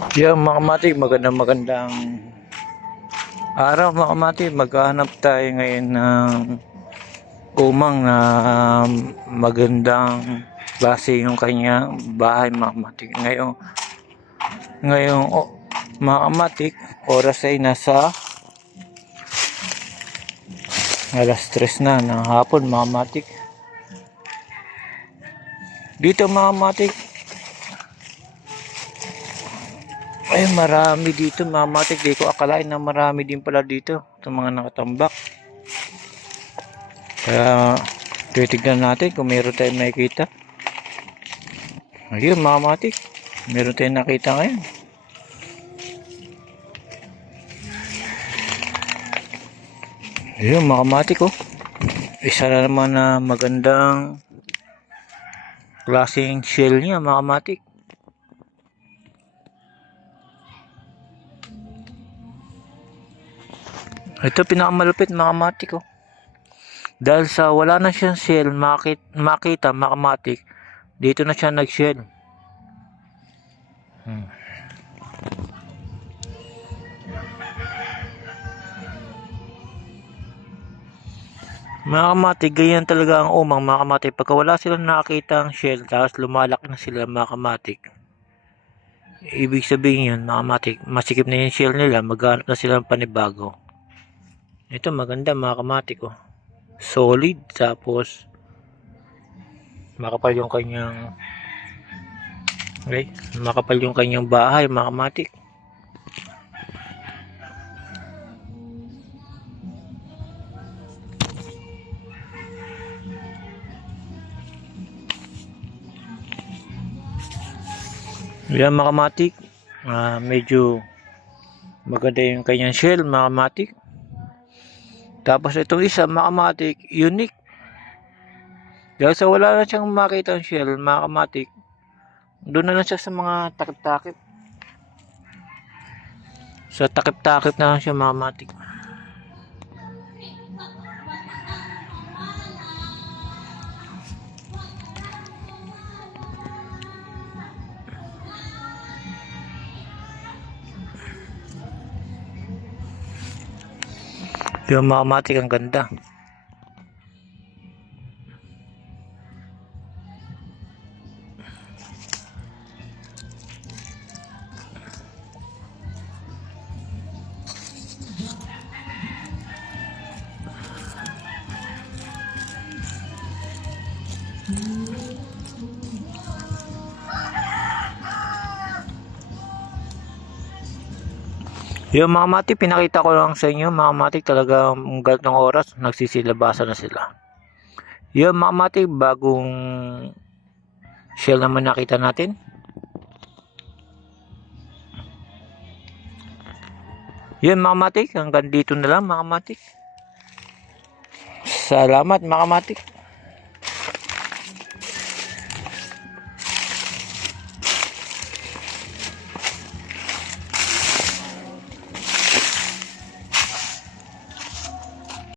Yung mga kamatik, magandang magandang araw mga kamatik. Maghanap tayo ngayon ng umang na magandang klase yung kanya bahay mga kamatik. Ngayon, ngayon oh, mga kamatik, oras ay nasa alas tres na ng hapon mga kamatik. Dito mga kamatik, Ay, marami dito, mamatik. Di ko akalain na marami din pala dito. Itong mga nakatambak. Kaya, titignan natin kung meron tayong makikita. Ayun, mamatik. Meron tayong nakita ngayon. Ayun, makamatik oh. Isa na naman na magandang klaseng shell niya, makamatik. Ito pinakamalupit mga matik oh. Dahil sa wala na siyang shell, makit, makita makamatik, dito na siya nag-shell. Hmm. Mga kamatik, ganyan talaga ang umang mga kamatik. Pagka wala silang nakakita ang shell, tapos lumalaki na sila mga kamatik. Ibig sabihin yun, mga kamatik, masikip na yung shell nila, maghanap na sila ng panibago. Ito maganda mga kamatik ko. Solid tapos makapal yung kanyang Okay, makapal yung kanyang bahay mga kamatik. Yan mga kamatik. Ah, medyo maganda yung kanyang shell mga kamatik. Tapos itong isa, makamatic, unique. Dahil sa wala na siyang makita ang shell, makamatic, doon na lang siya sa mga takip-takip. Sa takip-takip na lang siya makamatic. Yung makamatic ang ganda. Yung mga mati, pinakita ko lang sa inyo, mga mati talaga galit ng oras, nagsisilabasan na sila. Yung mga mati, bagong shell naman nakita natin. Yun mga matik, hanggang dito na lang mga matik. Salamat mga matik.